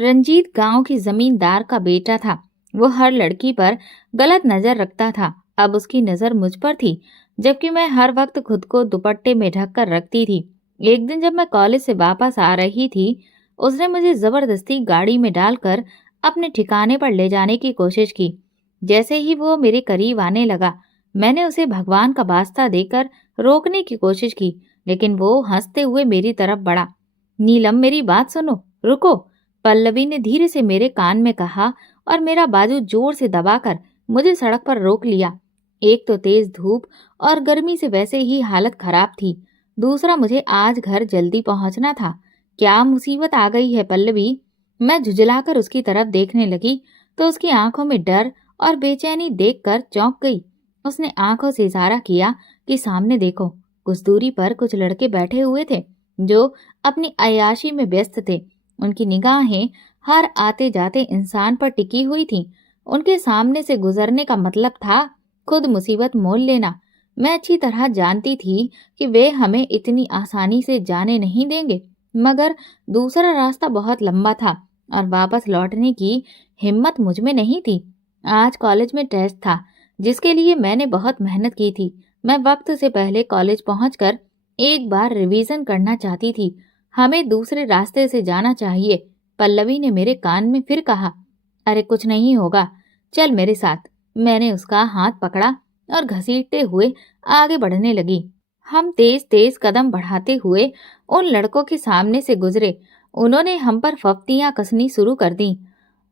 रंजीत गांव के जमींदार का बेटा था। वो हर लड़की पर गलत नजर रखता था। अब उसकी नजर मुझ पर थी, जबकि मैं हर वक्त खुद को दुपट्टे में ढक कर रखती थी। एक दिन जब मैं कॉलेज से वापस आ रही थी, उसने मुझे जबरदस्ती गाड़ी में डालकर अपने ठिकाने पर ले जाने की कोशिश की। जैसे ही वो मेरे करीब आने लगा, मैंने उसे भगवान का वास्ता देकर रोकने की कोशिश की, लेकिन वो हंसते हुए मेरी तरफ बढ़ा। नीलम, मेरी बात सुनो, रुको, पल्लवी ने धीरे से मेरे कान में कहा और मेरा बाजू जोर से दबाकर मुझे सड़क पर रोक लिया। एक तो तेज धूप और गर्मी से वैसे ही हालत खराब थी, दूसरा मुझे आज घर जल्दी पहुंचना था। क्या मुसीबत आ गई है पल्लवी? मैं झुंझलाकर उसकी तरफ देखने लगी तो उसकी आंखों में डर और बेचैनी देखकर चौंक गई। उसने आंखों से इशारा किया कि सामने देखो। कुछ दूरी पर कुछ लड़के बैठे हुए थे जो अपनी अय्याशी में व्यस्त थे। उनकी निगाहें हर आते जाते इंसान पर टिकी हुई थीं। उनके सामने से गुजरने का मतलब था खुद मुसीबत मोल लेना। मैं अच्छी तरह जानती थी कि वे हमें इतनी आसानी से जाने नहीं देंगे, मगर दूसरा रास्ता बहुत लंबा था और वापस लौटने की हिम्मत मुझ में नहीं थी। आज कॉलेज में टेस्ट था, जिसके लिए मैंने बहुत मेहनत की थी। मैं वक्त से पहले कॉलेज पहुंचकर एक बार रिवीजन करना चाहती थी। हमें दूसरे रास्ते से जाना चाहिए, पल्लवी ने मेरे कान में फिर कहा। अरे कुछ नहीं होगा, चल मेरे साथ। मैंने उसका हाथ पकड़ा और घसीटते हुए आगे बढ़ने लगी। हम तेज तेज कदम बढ़ाते हुए उन लड़कों के सामने से गुजरे। उन्होंने हम पर फफ्तियां कसनी शुरू कर दी।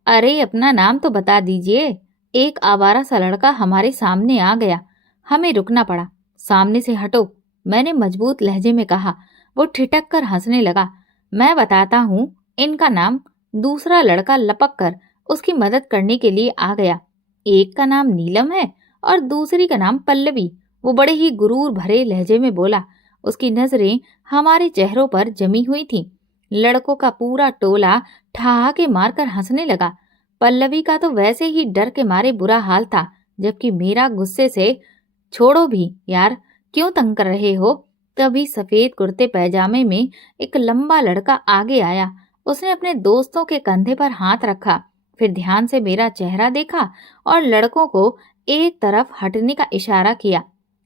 अरे अपना नाम तो बता दीजिए। एक आवारा सा लड़का हमारे सामने आ गया। हमें रुकना पड़ा। सामने से हटो, मैंने मजबूत लहजे में कहा। वो ठिठक कर हंसने लगा। मैं बताता हूँ इनका नाम। दूसरा लड़का लपक कर उसकी मदद करने के लिए आ गया। एक का नाम नीलम है और दूसरी का नाम पल्लवी। वो बड़े ही गुरूर भरे लहजे में बोला। उसकी नजरें हमारे चेहरों पर जमी हुई थीं। लड़कों का पूरा टोला ठहाके मारकर हंसने लगा। पल्लवी का तो वैसे ही डर के मारे बुरा हाल था, जबकि मेरा गुस्से से छोड़ो भी यार, क्यों तंग कर रहे हो? तभी सफेद कुर्ते पैजामे में एक लंबा लड़का आगे आया। उसने अपने दोस्तों के कंधे पर हाथ रखा, फिर ध्यान से मेरा चेहरा देखा और लड़कों को एक तरफ हटने का इशारा किया।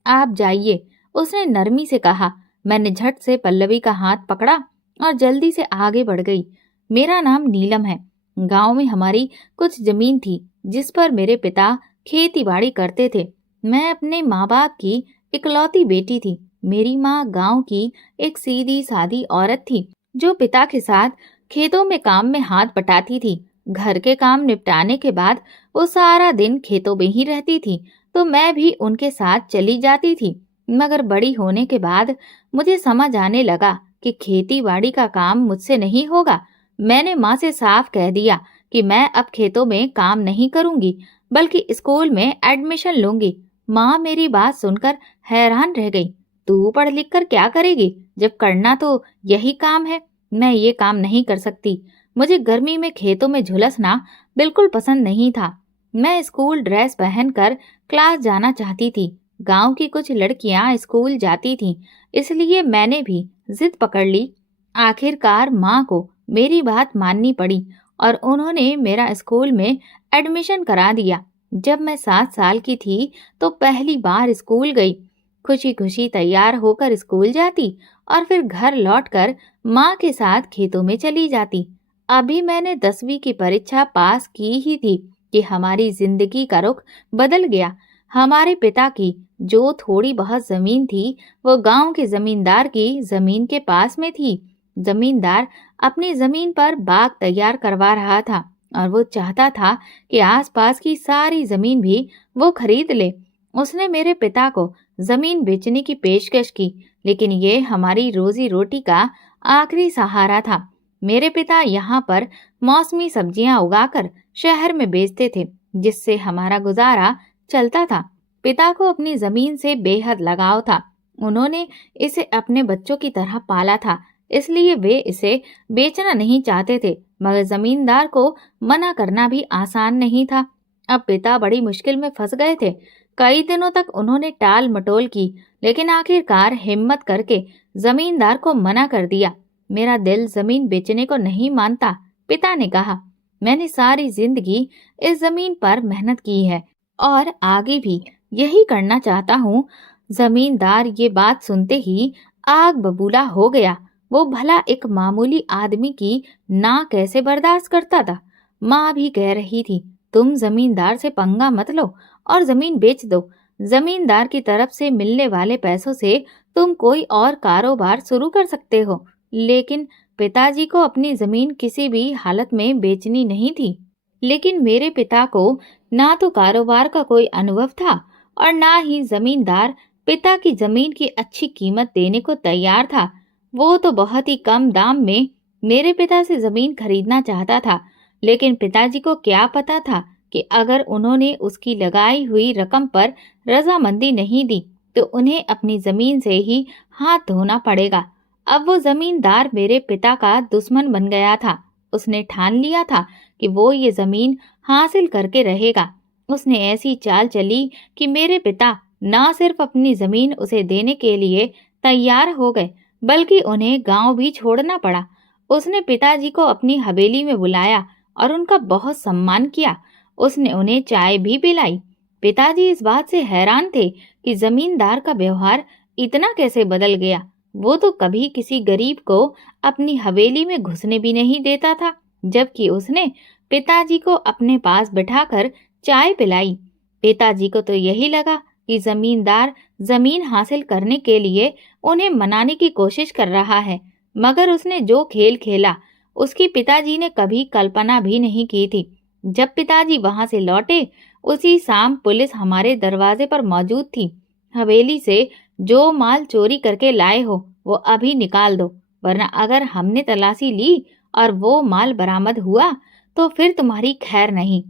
आप जाइए, उसने नरमी से कहा। मैंने झट से पल्लवी का हाथ पकड़ा और जल्दी से आगे बढ़ गई। मेरा नाम नीलम है। गांव में हमारी कुछ जमीन थी जिस पर मेरे पिता खेती बाड़ी करते थे। मैं अपने माँ बाप की इकलौती बेटी थी। मेरी माँ गांव की एक सीधी सादी औरत थी जो पिता के साथ खेतों में काम में हाथ बटाती थी। घर के काम निपटाने के बाद वो सारा दिन खेतों में ही रहती थी, तो मैं भी उनके साथ चली जाती थी। मगर बड़ी होने के बाद मुझे समझ आने लगा कि खेती बाड़ी का काम मुझसे नहीं होगा। मैंने माँ से साफ कह दिया कि मैं अब खेतों में काम नहीं करूंगी, बल्कि स्कूल में एडमिशन लूंगी। माँ मेरी बात सुनकर हैरान रह गई। तू पढ़ लिख कर क्या करेगी, जब करना तो यही काम है? मैं ये काम नहीं कर सकती। मुझे गर्मी में खेतों में झुलसना बिल्कुल पसंद नहीं था। मैं स्कूल ड्रेस पहनकर क्लास जाना चाहती थी। गांव की कुछ लड़कियां स्कूल जाती थीं, इसलिए मैंने भी जिद पकड़ ली। आखिरकार माँ को मेरी बात माननी पड़ी और उन्होंने मेरा स्कूल में एडमिशन करा दिया। जब मैं 7 साल की थी तो पहली बार स्कूल गई। खुशी खुशी तैयार होकर स्कूल जाती और फिर घर लौटकर माँ के साथ खेतों में चली जाती। अभी मैंने 10वीं की परीक्षा पास की ही थी कि हमारी जिंदगी का रुख बदल गया। हमारे पिता की जो थोड़ी बहुत जमीन थी, वो गांव के जमींदार की जमीन के पास में थी। जमींदार अपनी जमीन पर बाग तैयार करवा रहा था और वो चाहता था कि आसपास की सारी जमीन भी वो खरीद ले। उसने मेरे पिता को जमीन बेचने की पेशकश की, लेकिन ये हमारी रोजी रोटी का आखिरी सहारा था। मेरे पिता यहाँ पर मौसमी सब्जियां उगाकर शहर में बेचते थे, जिससे हमारा गुजारा चलता था। पिता को अपनी जमीन से बेहद लगाव था। उन्होंने इसे अपने बच्चों की तरह पाला था, इसलिए वे इसे बेचना नहीं चाहते थे। मगर जमींदार को मना करना भी आसान नहीं था। अब पिता बड़ी मुश्किल में फंस गए थे। कई दिनों तक उन्होंने टाल मटोल की, लेकिन आखिरकार हिम्मत करके जमींदार को मना कर दिया। मेरा दिल जमीन बेचने को नहीं मानता। पिता ने कहा, मैंने सारी जिंदगी इस जमीन पर मेहनत की है और आगे भी यही करना चाहता हूँ। जमींदार ये बात सुनते ही आग बबूला हो गया। वो भला एक मामूली आदमी की ना कैसे बर्दाश्त करता था। माँ भी कह रही थी, तुम जमींदार से पंगा मत लो और जमीन बेच दो। जमींदार की तरफ से मिलने वाले पैसों से तुम कोई और कारोबार शुरू कर सकते हो। लेकिन पिताजी को अपनी जमीन किसी भी हालत में बेचनी नहीं थी। लेकिन मेरे पिता को ना तो कारोबार का कोई अनुभव था और ना ही जमींदार पिता की जमीन की अच्छी कीमत देने को तैयार था। वो तो बहुत ही कम दाम में मेरे पिता से जमीन खरीदना चाहता था। लेकिन पिताजी को क्या पता था कि अगर उन्होंने उसकी लगाई हुई रकम पर रजामंदी नहीं दी तो उन्हें अपनी जमीन से ही हाथ धोना पड़ेगा। अब वो जमींदार मेरे पिता का दुश्मन बन गया था। उसने ठान लिया था कि वो ये जमीन हासिल करके रहेगा। उसने ऐसी चाल चली कि मेरे पिता ना सिर्फ अपनी जमीन उसे देने के लिए तैयार हो गए, बल्कि उन्हें गांव भी छोड़ना पड़ा। उसने पिताजी को अपनी हवेली में बुलाया और उनका बहुत सम्मान किया। उसने उन्हें चाय भी पिलाई। पिताजी इस बात से हैरान थे कि जमींदार का व्यवहार इतना कैसे बदल गया। वो तो कभी किसी गरीब को अपनी हवेली में घुसने भी नहीं देता था, जबकि उसने पिताजी को अपने पास बिठाकर चाय पिलाई। पिताजी को तो यही लगा कि जमींदार जमीन हासिल करने के लिए उन्हें मनाने की कोशिश कर रहा है, मगर उसने जो खेल खेला उसकी पिताजी ने कभी कल्पना भी नहीं की थी। जब पिताजी वहां से लौटे उसी शाम पुलिस हमारे दरवाजे पर मौजूद थी। हवेली से जो माल चोरी करके लाए हो वो अभी निकाल दो, वरना अगर हमने तलाशी ली और वो माल बरामद हुआ तो फिर तुम्हारी खैर नहीं।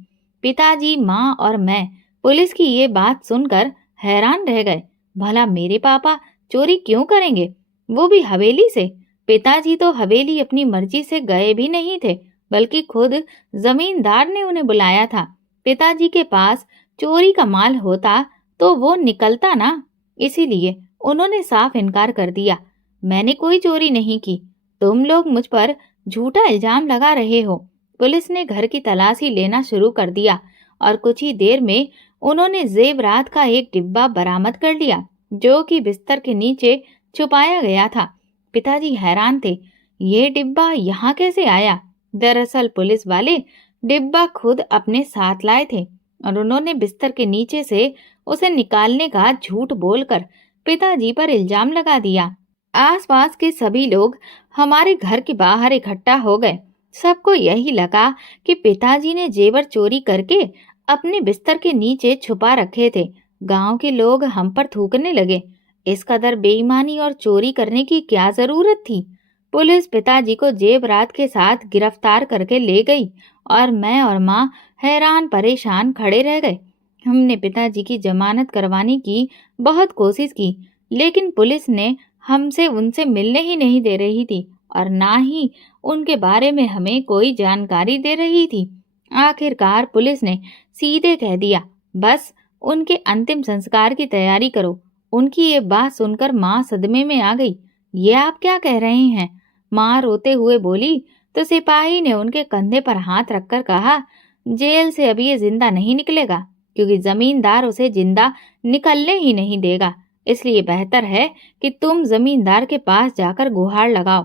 पिताजी, माँ और मैं पुलिस की ये बात सुनकर हैरान रह गए। भला मेरे पापा चोरी क्यों करेंगे, वो भी हवेली से? पिताजी तो हवेली अपनी मर्जी से गए भी नहीं थे, बल्कि खुद जमींदार ने उन्हें बुलाया था। पिताजी के पास चोरी का माल होता तो वो निकलता ना, इसीलिए उन्होंने साफ इनकार कर दिया। मैंने कोई चोरी नहीं की। तुम लोग मुझ पर झूठा इल्जाम लगा रहे हो। पुलिस ने घर की तलाशी लेना शुरू कर दिया और कुछ ही देर में उन्होंने जेवरात का एक डिब्बा बरामद कर लिया, जो कि बिस्तर के नीचे छुपाया गया था। पिताजी हैरान थे, ये डिब्बा यहाँ कैसे आया? दरअसल पुलिस वाले डिब्बा खुद अपने साथ लाए थे और उन्होंने बिस्तर के नीचे से उसे निकालने का झूठ बोलकर पिताजी पर इल्जाम लगा दिया। आसपास के सभी लोग हमारे घर के बाहर इकट्ठा हो गए। सबको यही लगा कि पिताजी ने जेवर चोरी करके अपने बिस्तर के नीचे छुपा रखे थे। गांव के लोग हम पर थूकने लगे। इस कदर बेईमानी और चोरी करने की क्या जरूरत थी? पुलिस पिताजी को जेवरात के साथ गिरफ्तार करके ले गई और मैं और माँ हैरान परेशान खड़े रह गए। हमने पिताजी की जमानत करवाने की बहुत कोशिश की, लेकिन पुलिस ने हमसे उनसे मिलने ही नहीं दे रही थी और ना ही उनके बारे में हमें कोई जानकारी दे रही थी। आखिरकार पुलिस ने सीधे कह दिया, बस उनके अंतिम संस्कार की तैयारी करो। उनकी ये बात सुनकर माँ सदमे में आ गई। ये आप क्या कह रहे हैं? माँ रोते हुए बोली तो सिपाही ने उनके कंधे पर हाथ रखकर कहा, जेल से अभी ये जिंदा नहीं निकलेगा, क्योंकि जमींदार उसे जिंदा निकलने ही नहीं देगा। इसलिए बेहतर है कि तुम जमींदार के पास जाकर गुहार लगाओ।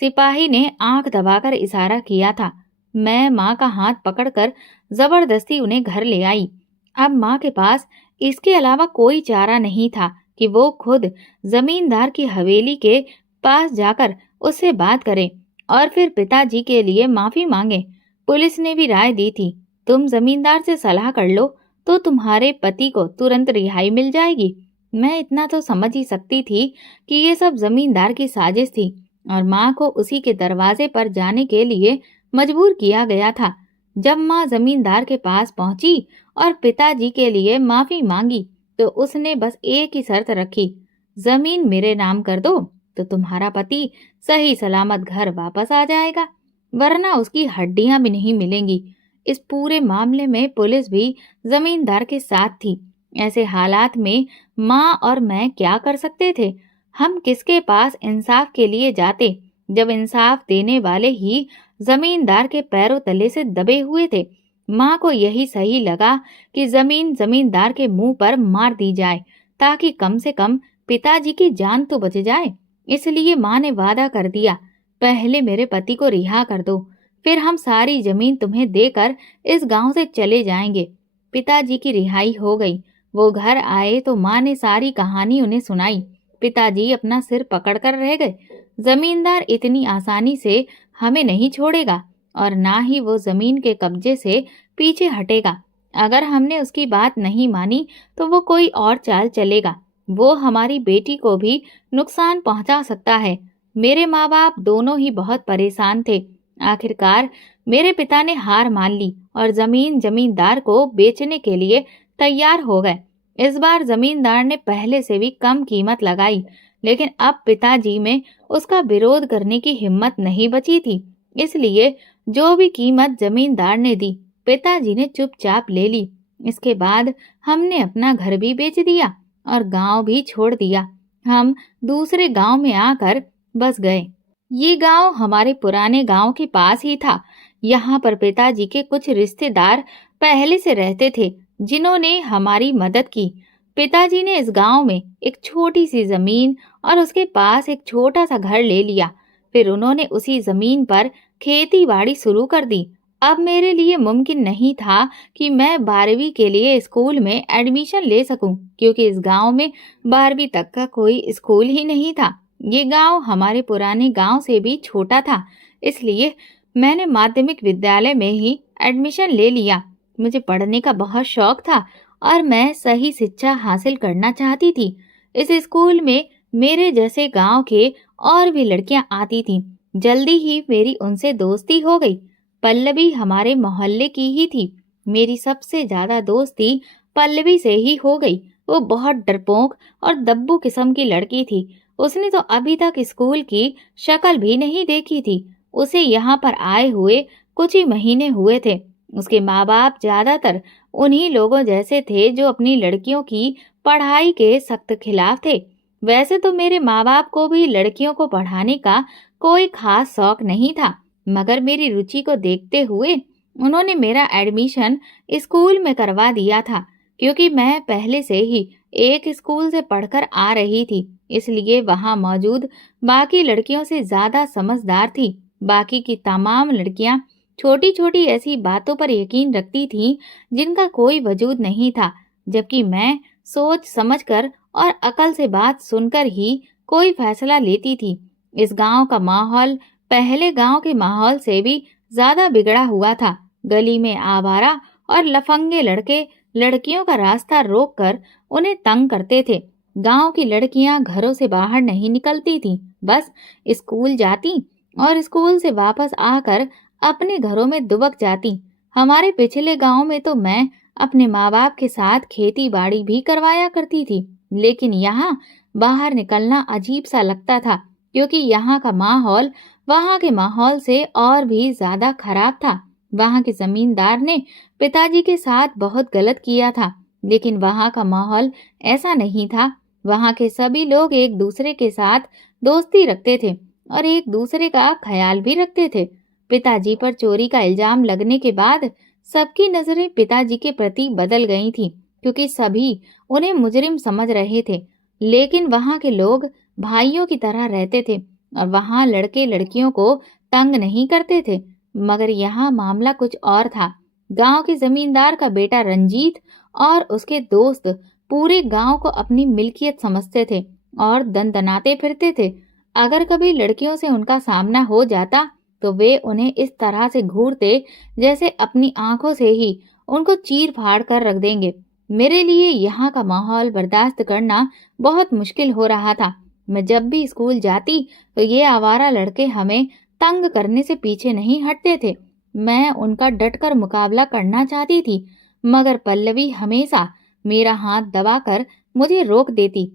सिपाही ने आंख दबाकर इशारा किया था। मैं माँ का हाथ पकड़कर जबरदस्ती उन्हें घर ले आई। अब माँ के पास इसके अलावा कोई चारा नहीं था कि वो खुद जमींदार की हवेली के पास जाकर उससे बात करे और फिर पिताजी के लिए माफी मांगे। पुलिस ने भी राय दी थी, तुम जमींदार से सलाह कर लो तो तुम्हारे पति को तुरंत रिहाई मिल जाएगी। मैं इतना तो समझ ही सकती थी कि ये सब जमींदार की साजिश थी और माँ को उसी के दरवाजे पर जाने के लिए मजबूर किया गया था। जब माँ जमींदार के पास पहुंची और पिताजी के लिए माफी मांगी तो उसने बस एक ही शर्त रखी, जमीन मेरे नाम कर दो तो तुम्हारा पति सही सलामत घर वापस आ जाएगा, वरना उसकी हड्डियां भी नहीं मिलेंगी। इस पूरे मामले में पुलिस भी जमींदार के साथ थी। ऐसे हालात में माँ और मैं क्या कर सकते थे? हम किसके पास इंसाफ के लिए जाते जब इंसाफ देने वाले ही जमींदार के पैरों तले से दबे हुए थे। माँ को यही सही लगा कि जमीन जमींदार के मुंह पर मार दी जाए, ताकि कम से कम पिताजी की जान तो बच जाए। इसलिए माँ ने वादा कर दिया, पहले मेरे पति को रिहा कर दो, फिर हम सारी जमीन तुम्हें देकर इस गांव से चले जाएंगे। पिताजी की रिहाई हो गई। वो घर आए तो माँ ने सारी कहानी उन्हें सुनाई। पिताजी अपना सिर पकड़कर रह गए। जमींदार इतनी आसानी से हमें नहीं छोड़ेगा और ना ही वो जमीन के कब्जे से पीछे हटेगा। अगर हमने उसकी बात नहीं मानी तो वो कोई और चाल चलेगा। वो हमारी बेटी को भी नुकसान पहुंचा सकता है। मेरे माँ बाप दोनों ही बहुत परेशान थे। आखिरकार मेरे पिता ने हार मान ली और जमीन जमींदार को बेचने के लिए तैयार हो गए। इस बार जमींदार ने पहले से भी कम कीमत लगाई, लेकिन अब पिताजी में उसका विरोध करने की हिम्मत नहीं बची थी। इसलिए जो भी कीमत जमींदार ने दी, पिताजी ने चुपचाप ले ली। इसके बाद हमने अपना घर भी बेच दिया और गांव भी छोड़ दिया। हम दूसरे गांव में आकर बस गए। ये गांव हमारे पुराने गांव के पास ही था। यहाँ पर पिताजी के कुछ रिश्तेदार पहले से रहते थे, जिन्होंने हमारी मदद की। पिताजी ने इस गांव में एक छोटी सी जमीन और उसके पास एक छोटा सा घर ले लिया। फिर उन्होंने उसी जमीन पर खेती बाड़ी शुरू कर दी। अब मेरे लिए मुमकिन नहीं था कि मैं 12वीं के लिए स्कूल में एडमिशन ले सकूं, क्योंकि इस गांव में 12वीं तक का कोई स्कूल ही नहीं था। ये गांव हमारे पुराने गांव से भी छोटा था, इसलिए मैंने माध्यमिक विद्यालय में ही एडमिशन ले लिया। मुझे पढ़ने का बहुत शौक था और मैं सही शिक्षा हासिल करना चाहती थी। इस स्कूल में मेरे जैसे गांव के और भी लड़कियां आती थीं। जल्दी ही मेरी उनसे दोस्ती हो गई। पल्लवी हमारे मोहल्ले की ही थी। मेरी सबसे ज्यादा दोस्ती पल्लवी से ही हो गई। वो बहुत डरपोक और दब्बू किस्म की लड़की थी। उसने तो अभी तक स्कूल की शक्ल भी नहीं देखी थी। उसे यहाँ पर आए हुए कुछ ही महीने हुए थे। उसके माँ बाप ज्यादातर उन्हीं लोगों जैसे थे जो अपनी लड़कियों की पढ़ाई के सख्त खिलाफ थे। वैसे तो मेरे माँ बाप को भी लड़कियों को पढ़ाने का कोई खास शौक नहीं था, मगर मेरी रुचि को देखते हुए उन्होंने मेरा एडमिशन स्कूल में करवा दिया था। क्योंकि मैं पहले से ही एक स्कूल से पढ़कर आ रही थी, इसलिए वहां मौजूद बाकी लड़कियों से ज्यादा समझदार थी। बाकी की तमाम लड़कियां छोटी छोटी ऐसी बातों पर यकीन रखती थीं जिनका कोई वजूद नहीं था, जबकि मैं सोच समझकर और अकल से बात सुनकर ही कोई फैसला लेती थी। इस गांव का माहौल पहले गांव के माहौल से भी ज्यादा बिगड़ा हुआ था। गली में आवारा और लफंगे लड़के लड़कियों का रास्ता रोककर उन्हें तंग करते थे। गांव की लड़कियां घरों से बाहर नहीं निकलती थीं, बस स्कूल जाती और स्कूल से वापस आकर अपने घरों में दुबक जाती। हमारे पिछले गांव में तो मैं अपने माँ बाप के साथ खेती बाड़ी भी करवाया करती थी, लेकिन यहाँ बाहर निकलना अजीब सा लगता था, क्योंकि यहाँ का माहौल वहाँ के माहौल से और भी ज्यादा खराब था। वहाँ के जमींदार ने पिताजी के साथ बहुत गलत किया था, लेकिन वहाँ का माहौल ऐसा नहीं था। वहाँ के सभी लोग एक दूसरे के साथ दोस्ती रखते थे और एक दूसरे का ख्याल भी रखते थे। पिताजी पर चोरी का इल्जाम लगने के बाद सबकी नजरें पिताजी के प्रति बदल गई थी, क्योंकि सभी उन्हें मुजरिम समझ रहे थे। लेकिन वहाँ के लोग भाइयों की तरह रहते थे और वहाँ लड़के लड़कियों को तंग नहीं करते थे। मगर यहाँ मामला कुछ और था। गांव के जमींदार का बेटा रंजीत और उसके दोस्त पूरे गांव को अपनी मिल्कियत समझते थे और दनदनाते फिरते थे। अगर कभी लड़कियों से उनका सामना हो जाता तो वे उन्हें इस तरह से घूरते जैसे अपनी आंखों से ही उनको चीर फाड़ कर रख देंगे। मेरे लिए यहाँ का माहौल बर्दाश्त करना बहुत मुश्किल हो रहा था। मैं जब भी स्कूल जाती तो ये आवारा लड़के हमें तंग करने से पीछे नहीं हटते थे। मैं उनका डटकर मुकाबला करना चाहती थी, मगर पल्लवी हमेशा मेरा हाथ दबाकर मुझे रोक देती।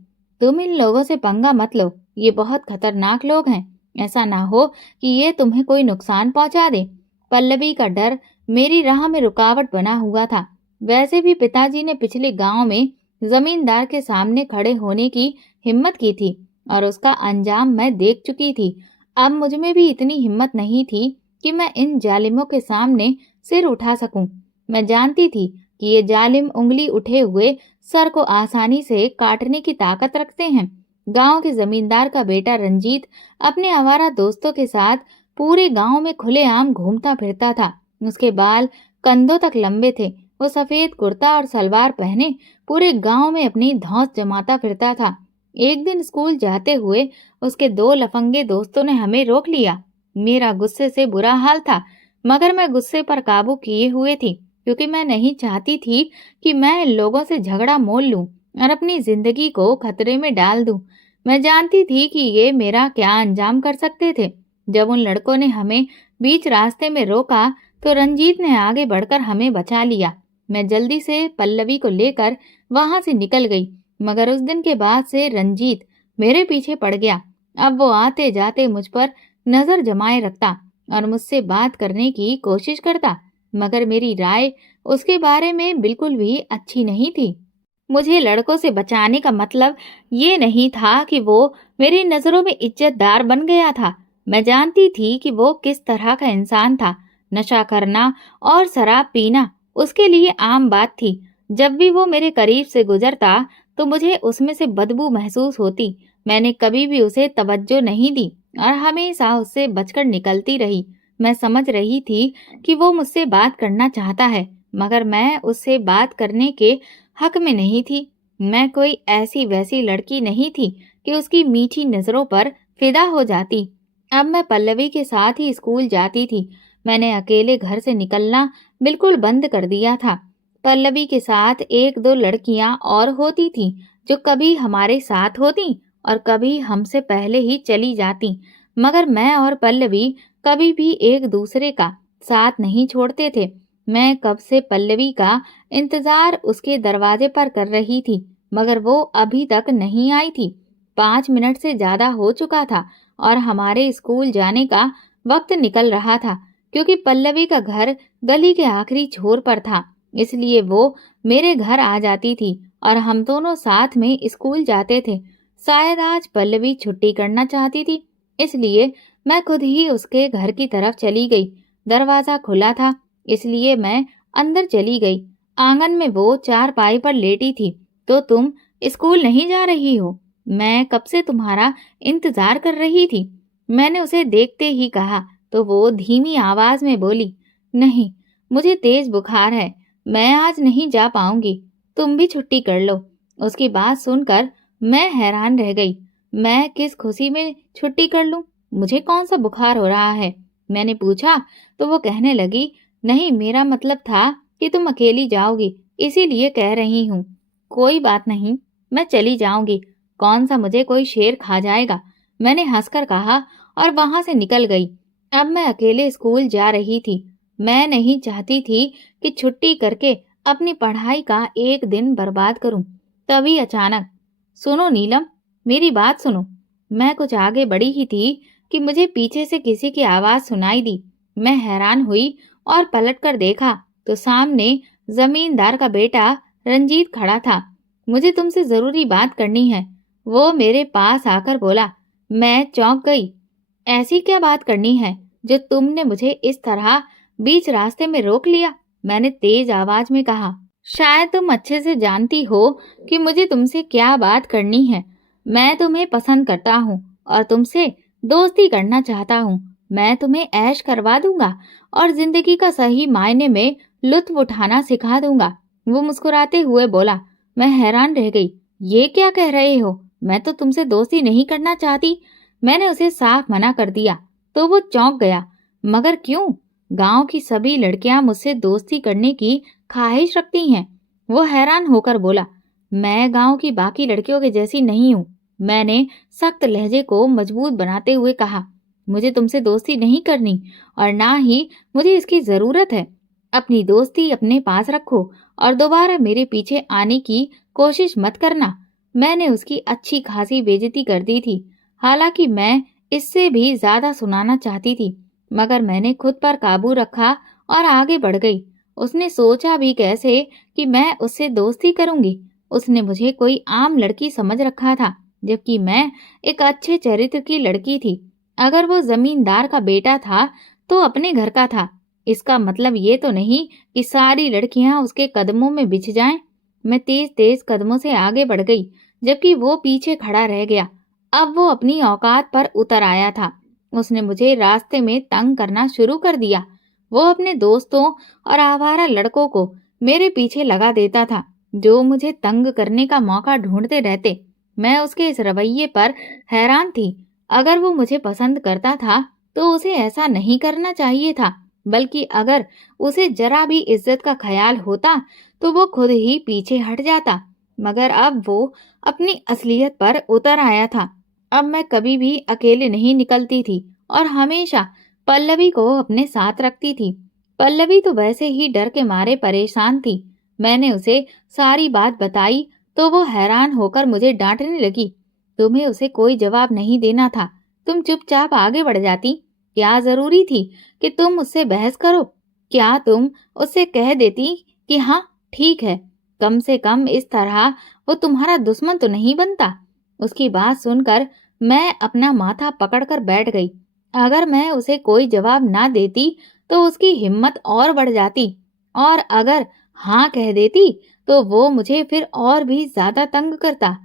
तुम इन लोगों से पंगा मत लो, ये बहुत खतरनाक लोग हैं। ऐसा ना हो कि ये तुम्हें कोई नुकसान पहुंचा दे। पल्लवी का डर मेरी राह में रुकावट बना हुआ था। वैसे भी पिताजी ने पिछले गांव में जमींदार के सामने खड़े होने की हिम्मत की थी और उसका अंजाम मैं देख चुकी थी। अब मुझ में भी इतनी हिम्मत नहीं थी कि मैं इन जालिमों के सामने सिर उठा सकूं। मैं जानती थी कि ये जालिम उंगली उठे हुए सर को आसानी से काटने की ताकत रखते हैं। गांव के जमींदार का बेटा रंजीत अपने आवारा दोस्तों के साथ पूरे गांव में खुलेआम घूमता फिरता था। उसके बाल कंधों तक लंबे थे। वो सफेद कुर्ता और सलवार पहने पूरे गांव में अपनी धौंस जमाता फिरता था। एक दिन स्कूल जाते हुए उसके दो लफंगे दोस्तों ने हमें रोक लिया। मेरा गुस्से से बुरा हाल था, मगर मैं गुस्से पर काबू किए हुए थी, क्योंकि मैं नहीं चाहती थी कि मैं इन लोगों से झगड़ा मोल लूं और अपनी जिंदगी को खतरे में डाल दूं। मैं जानती थी कि ये मेरा क्या अंजाम कर सकते थे। जब उन लड़कों ने हमें बीच रास्ते में रोका, तो रंजीत ने आगे बढ़कर हमें बचा लिया। मैं जल्दी से पल्लवी को लेकर वहां से निकल गई, मगर उस दिन के बाद से रंजीत मेरे पीछे पड़ गया। अब वो आते जाते मुझ पर नजर जमाए रखता और मुझसे बात करने की कोशिश करता, मगर मेरी राय उसके बारे में बिल्कुल भी अच्छी नहीं थी। मुझे लड़कों से बचाने का मतलब ये नहीं था कि वो मेरी नजरों में इज्जतदार बन गया था। मैं जानती थी कि वो किस तरह का इंसान था। नशा करना और शराब पीना उसके लिए आम बात थी। जब भी वो मेरे करीब से गुजरता, तो मुझे उसमें से बदबू महसूस होती। मैंने कभी भी उसे तवज्जो नहीं दी और हमेशा उससे बचकर निकलती रही। मैं समझ रही थी कि वो मुझसे बात करना चाहता है, मगर मैं उससे बात करने के हक में नहीं थी। मैं कोई ऐसी वैसी लड़की नहीं थी कि उसकी मीठी नजरों पर फिदा हो जाती। अब मैं पल्लवी के साथ ही स्कूल जाती थी। मैंने अकेले घर से निकलना बिल्कुल बंद कर दिया था। पल्लवी के साथ एक दो लड़कियां और होती थीं, जो कभी हमारे साथ होती और कभी हमसे पहले ही चली जाती, मगर मैं और पल्लवी कभी भी एक दूसरे का साथ नहीं छोड़ते थे। मैं कब से पल्लवी का इंतजार उसके दरवाजे पर कर रही थी, मगर वो अभी तक नहीं आई थी। 5 मिनट से ज्यादा हो चुका था और हमारे स्कूल जाने का वक्त निकल रहा था, क्योंकि पल्लवी का घर गली के आखिरी छोर पर था। इसलिए वो मेरे घर आ जाती थी और हम दोनों साथ में स्कूल जाते थे। शायद आज पल्लवी छुट्टी करना चाहती थी, इसलिए मैं खुद ही उसके घर की तरफ चली गई। दरवाजा खुला था, इसलिए मैं अंदर चली गई। आंगन में वो चारपाई पर लेटी थी। तो तुम स्कूल नहीं जा रही हो? मैं कब से तुम्हारा इंतजार कर रही थी। मैंने उसे देखते ही कहा, तो वो धीमी आवाज में बोली, नहीं, मुझे तेज बुखार है, मैं आज नहीं जा पाऊंगी, तुम भी छुट्टी कर लो। उसकी बात सुनकर मैं हैरान रह गई। मैं किस खुशी में छुट्टी कर लूं? मुझे कौन सा बुखार हो रहा है? मैंने पूछा, तो वो कहने लगी, नहीं, मेरा मतलब था कि तुम अकेली जाओगी, इसीलिए कह रही हूँ। कोई बात नहीं, मैं चली जाऊंगी। कौन सा मुझे कोई शेर खा जाएगा? मैंने हंसकर कहा और वहां से निकल गई। अब मैं अकेले स्कूल जा रही थी। मैं नहीं चाहती थी कि छुट्टी करके अपनी पढ़ाई का एक दिन बर्बाद करूं। तभी अचानक, सुनो नीलम, मेरी बात सुनो। मैं कुछ आगे बढ़ी ही थी कि मुझे पीछे से किसी की आवाज सुनाई दी। मैं हैरान हुई और पलटकर देखा, तो सामने जमींदार का बेटा रंजीत खड़ा था। मुझे तुमसे जरूरी बात करनी है, वो मेरे पास आकर बोला। मैं चौंक गई। ऐसी क्या बात करनी है जो तुमने मुझे इस तरह बीच रास्ते में रोक लिया? मैंने तेज आवाज में कहा। शायद तुम अच्छे से जानती हो कि मुझे तुमसे क्या बात करनी है। मैं तुम्हें पसंद करता हूँ और तुमसे दोस्ती करना चाहता हूँ। मैं तुम्हें ऐश करवा दूंगा और जिंदगी का सही मायने में लुत्फ उठाना सिखा दूंगा। वो मुस्कुराते हुए बोला। मैं हैरान रह गई। ये क्या कह रहे हो? मैं तो तुमसे दोस्ती नहीं करना चाहती। मैंने उसे साफ मना कर दिया, तो वो चौंक गया। मगर क्यों? गांव की सभी लड़कियां मुझसे दोस्ती करने की ख्वाहिश रखती हैं। वो हैरान होकर बोला। मैं गांव की बाकी लड़कियों के जैसी नहीं हूँ। मैंने सख्त लहजे को मजबूत बनाते हुए कहा, मुझे तुमसे दोस्ती नहीं करनी और ना ही मुझे इसकी जरूरत है। अपनी दोस्ती अपने पास रखो और दोबारा मेरे पीछे आने की कोशिश मत करना। मैंने उसकी अच्छी खासी बेइज्जती कर दी थी। हालांकि मैं इससे भी ज्यादा सुनाना चाहती थी, मगर मैंने खुद पर काबू रखा और आगे बढ़ गई। उसने सोचा भी कैसे कि मैं उससे दोस्ती करूंगी। उसने मुझे कोई आम लड़की समझ रखा था, जबकि मैं एक अच्छे चरित्र की लड़की थी। अगर वो जमींदार का बेटा था, तो अपने घर का था। इसका मतलब ये तो नहीं कि सारी लड़कियां उसके कदमों में बिछ जाएं। मैं तेज तेज कदमों से आगे बढ़ गई, जबकि वो पीछे खड़ा रह गया। अब वो अपनी औकात पर उतर आया था। उसने मुझे रास्ते में तंग करना शुरू कर दिया। वो अपने दोस्तों और आवारा लड़कों को मेरे पीछे लगा देता था, जो मुझे तंग करने का मौका ढूंढते रहते। मैं उसके इस रवैये पर हैरान थी। अगर वो मुझे पसंद करता था तो उसे ऐसा नहीं करना चाहिए था, बल्कि अगर उसे जरा भी इज्जत का ख्याल होता तो वो खुद ही पीछे हट जाता। मगर अब वो अपनी असलियत पर उतर आया था। अब मैं कभी भी अकेले नहीं निकलती थी और हमेशा पल्लवी को अपने साथ रखती थी। पल्लवी तो वैसे ही डर के मारे परेशान थी। मैंने उसे सारी बात बताई तो वो हैरान होकर मुझे डांटने लगी। तुम्हें उसे कोई जवाब नहीं देना था, तुम चुपचाप आगे बढ़ जाती। क्या जरूरी थी कि तुम उससे बहस करो? क्या तुम उससे कह देती कि हाँ ठीक है, कम से कम इस तरह वो तुम्हारा दुश्मन तो नहीं बनता। उसकी बात सुनकर मैं अपना माथा पकड़कर बैठ गई। अगर मैं उसे कोई जवाब ना देती तो उसकी हिम्मत और बढ़ जाती, और अगर हाँ कह देती तो वो मुझे फिर और भी ज्यादा तंग करता।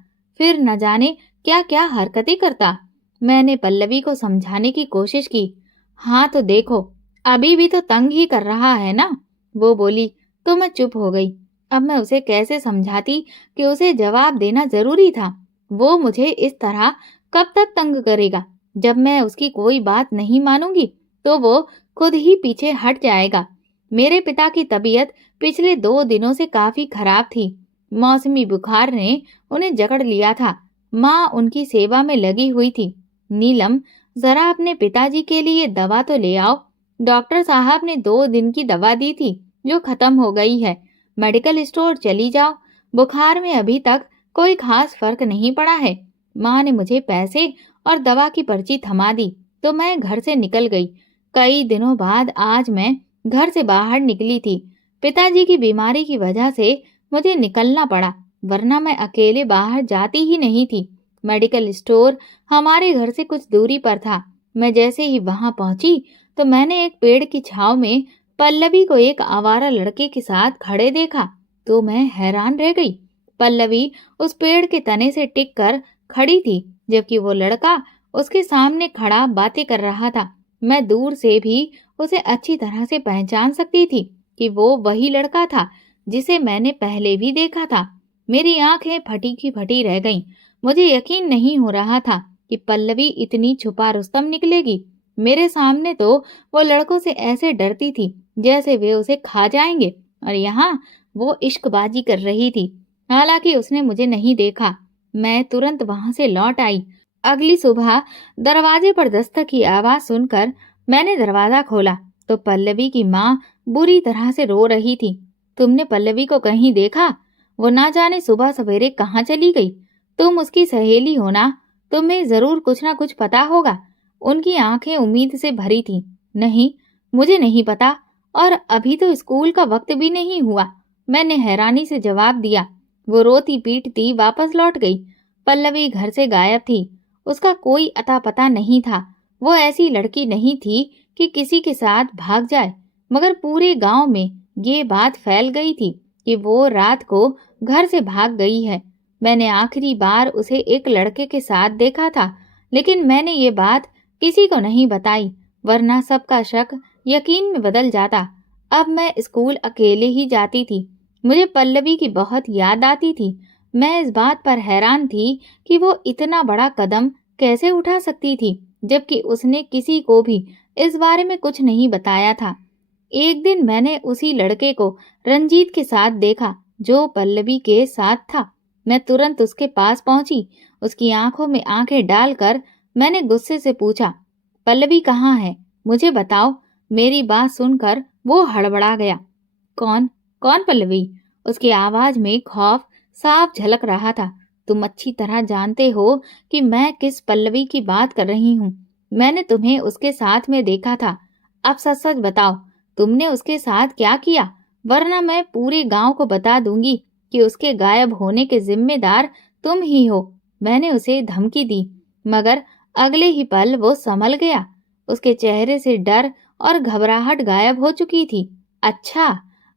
फिर न जाने क्या क्या हरकतें करता। मैंने पल्लवी को समझाने की कोशिश की। हाँ तो देखो, अभी भी तो तंग ही कर रहा है ना, वो बोली। तो मैं चुप हो गई। अब मैं उसे कैसे समझाती कि उसे जवाब देना जरूरी था। वो मुझे इस तरह कब तक तंग करेगा? जब मैं उसकी कोई बात नहीं मानूंगी तो वो खुद ही पीछे हट जाएगा। मेरे पिता की तबीयत पिछले 2 दिनों से काफी खराब थी। मौसमी बुखार ने उन्हें जकड़ लिया था। माँ उनकी सेवा में लगी हुई थी। नीलम, जरा अपने पिताजी के लिए दवा तो ले आओ। डॉक्टर साहब ने 2 दिन की दवा दी थी, जो खत्म हो गई है। मेडिकल स्टोर चली जाओ। बुखार में अभी तक कोई खास फर्क नहीं पड़ा है। माँ ने मुझे पैसे और दवा की पर्ची थमा दी तो मैं घर से निकल गई। कई दिनों बाद आज मैं घर से बाहर निकली थी। पिताजी की बीमारी की वजह से मुझे निकलना पड़ा, वरना मैं अकेले बाहर जाती ही नहीं थी। मेडिकल स्टोर हमारे घर से कुछ दूरी पर था। मैं जैसे ही वहां पहुंची तो मैंने एक पेड़ की छांव में पल्लवी को एक आवारा लड़के के साथ खड़े देखा तो मैं हैरान रह गई। पल्लवी उस पेड़ के तने से टिक कर खड़ी थी, जबकि वो लड़का उसके सामने खड़ा बातें कर रहा था। मैं दूर से भी उसे अच्छी तरह से पहचान सकती थी कि वो वही लड़का था जिसे मैंने पहले भी देखा था। मेरी आंखें फटी की फटी रह गईं। मुझे यकीन नहीं हो रहा था कि पल्लवी इतनी छुपा रुस्तम निकलेगी। मेरे सामने तो वो लड़कों से ऐसे डरती थी जैसे वे उसे खा जाएंगे, और यहाँ वो इश्कबाजी कर रही थी। हालांकि उसने मुझे नहीं देखा। मैं तुरंत वहां से लौट आई। अगली सुबह दरवाजे पर दस्तक की आवाज सुनकर मैंने दरवाजा खोला तो पल्लवी की माँ बुरी तरह से रो रही थी। तुमने पल्लवी को कहीं देखा? वो ना जाने सुबह सवेरे कहाँ चली गई। तुम उसकी सहेली हो ना, तुम्हें जरूर कुछ ना कुछ पता होगा। उनकी आंखें उम्मीद से भरी थीं। नहीं, मुझे नहीं पता, और अभी तो स्कूल का वक्त भी नहीं हुआ, मैंने हैरानी से जवाब दिया। वो रोती पीटती वापस लौट गई। पल्लवी घर से गायब थी। उसका कोई अता पता नहीं था। वो ऐसी लड़की नहीं थी कि किसी के साथ भाग जाए, मगर पूरे गांव में ये बात फैल गई थी कि वो रात को घर से भाग गई है। मैंने आखिरी बार उसे एक लड़के के साथ देखा था, लेकिन मैंने ये बात किसी को नहीं बताई, वरना सबका शक यकीन में बदल जाता। अब मैं स्कूल अकेले ही जाती थी। मुझे पल्लवी की बहुत याद आती थी। मैं इस बात पर हैरान थी कि वो इतना बड़ा कदम कैसे उठा सकती थी, जबकि उसने किसी को भी इस बारे में कुछ नहीं बताया था। एक दिन मैंने उसी लड़के को रंजीत के साथ देखा जो पल्लवी के साथ था। मैं तुरंत उसके पास पहुंची। उसकी आंखों में आंखें डालकर मैंने गुस्से से पूछा, पल्लवी कहाँ है? मुझे बताओ। मेरी बात सुनकर वो हड़बड़ा गया। कौन कौन पल्लवी? उसकी आवाज में खौफ साफ झलक रहा था। तुम अच्छी तरह जानते हो कि मैं किस पल्लवी की बात कर रही हूँ। मैंने तुम्हें उसके साथ में देखा था। अब सच सच बताओ, तुमने उसके साथ क्या किया? वरना मैं पूरे गांव को बता दूंगी कि उसके गायब होने के जिम्मेदार तुम ही हो। मैंने उसे धमकी दी, मगर अगले ही पल वो संभल गया। उसके चेहरे से डर और घबराहट गायब हो चुकी थी। अच्छा,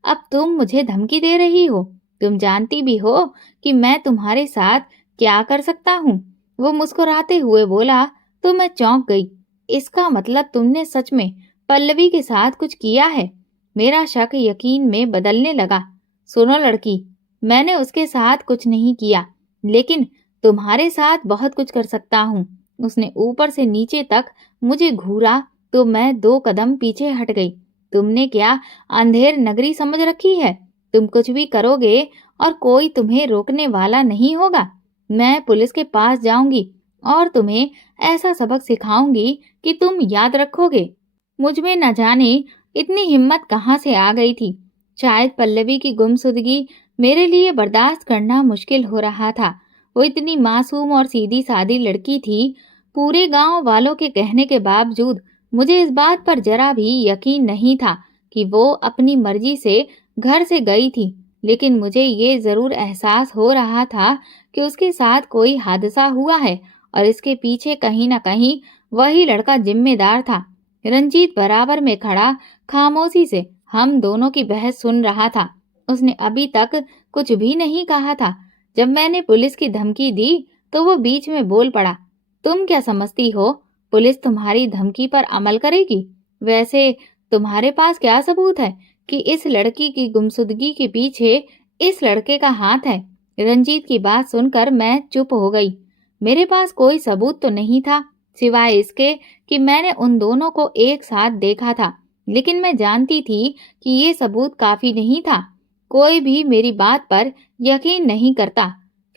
अब तुम मुझे धमकी दे रही हो? तुम जानती भी हो कि मैं तुम्हारे साथ क्या कर सकता हूँ? वो मुस्कुराते हुए बोला। तो मैं चौंक गई। इसका मतलब तुमने सच में पल्लवी के साथ कुछ किया है? मेरा शक यकीन में बदलने लगा। सुनो लड़की, मैंने उसके साथ कुछ नहीं किया, लेकिन तुम्हारे साथ बहुत कुछ कर सकता हूँ। उसने ऊपर से नीचे तक मुझे घूरा तो मैं 2 कदम पीछे हट गई। तुमने क्या अंधेर नगरी समझ रखी है? तुम कुछ भी करोगे और कोई तुम्हें रोकने वाला नहीं होगा। मैं पुलिस के पास जाऊंगी और तुम्हें ऐसा सबक सिखाऊंगी कि तुम याद रखोगे। मुझ में न जाने इतनी हिम्मत कहाँ से आ गई थी। शायद पल्लवी की गुमसुदगी मेरे लिए बर्दाश्त करना मुश्किल हो रहा था। वो इतनी मासूम और सीधी सादी लड़की थी। पूरे गांव वालों के कहने के बावजूद मुझे इस बात पर जरा भी यकीन नहीं था कि वो अपनी मर्जी से घर से गई थी। लेकिन मुझे ये जरूर एहसास हो रहा था कि उसके साथ कोई हादसा हुआ है और इसके पीछे कहीं न कहीं वही लड़का जिम्मेदार था। रंजीत बराबर में खड़ा खामोशी से हम दोनों की बहस सुन रहा था। उसने अभी तक कुछ भी नहीं कहा था। जब मैंने पुलिस की धमकी दी तो वो बीच में बोल पड़ा। तुम क्या समझती हो पुलिस तुम्हारी धमकी पर अमल करेगी? वैसे तुम्हारे पास क्या सबूत है कि इस लड़की की गुमशुदगी के पीछे इस लड़के का हाथ है? रंजीत की बात सुनकर मैं चुप हो गई। मेरे पास कोई सबूत तो नहीं था, सिवाय इसके कि मैंने उन दोनों को एक साथ देखा था। लेकिन मैं जानती थी कि ये सबूत काफी नहीं था। कोई भी मेरी बात पर यकीन नहीं करता।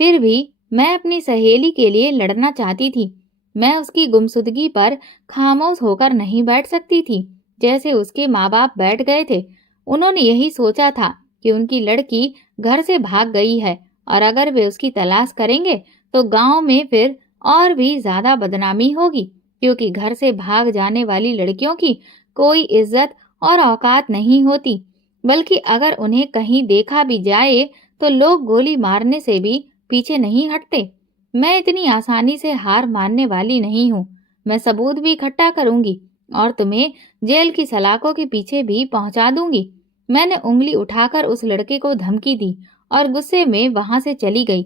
फिर भी मैं अपनी सहेली के लिए लड़ना चाहती थी। मैं उसकी गुमशुदगी पर खामोश होकर नहीं बैठ सकती थी, जैसे उसके माँ बाप बैठ गए थे। उन्होंने यही सोचा था कि उनकी लड़की घर से भाग गई है और अगर वे उसकी तलाश करेंगे तो गांव में फिर और भी ज्यादा बदनामी होगी, क्योंकि घर से भाग जाने वाली लड़कियों की कोई इज्जत और औकात नहीं होती। बल्कि अगर उन्हें कहीं देखा भी जाए तो लोग गोली मारने से भी पीछे नहीं हटते। मैं इतनी आसानी से हार मानने वाली नहीं हूँ। मैं सबूत भी इकट्ठा करूंगी और तुम्हें जेल की सलाखों के पीछे भी पहुंचा दूंगी। मैंने उंगली उठाकर उस लड़के को धमकी दी और गुस्से में वहां से चली गई।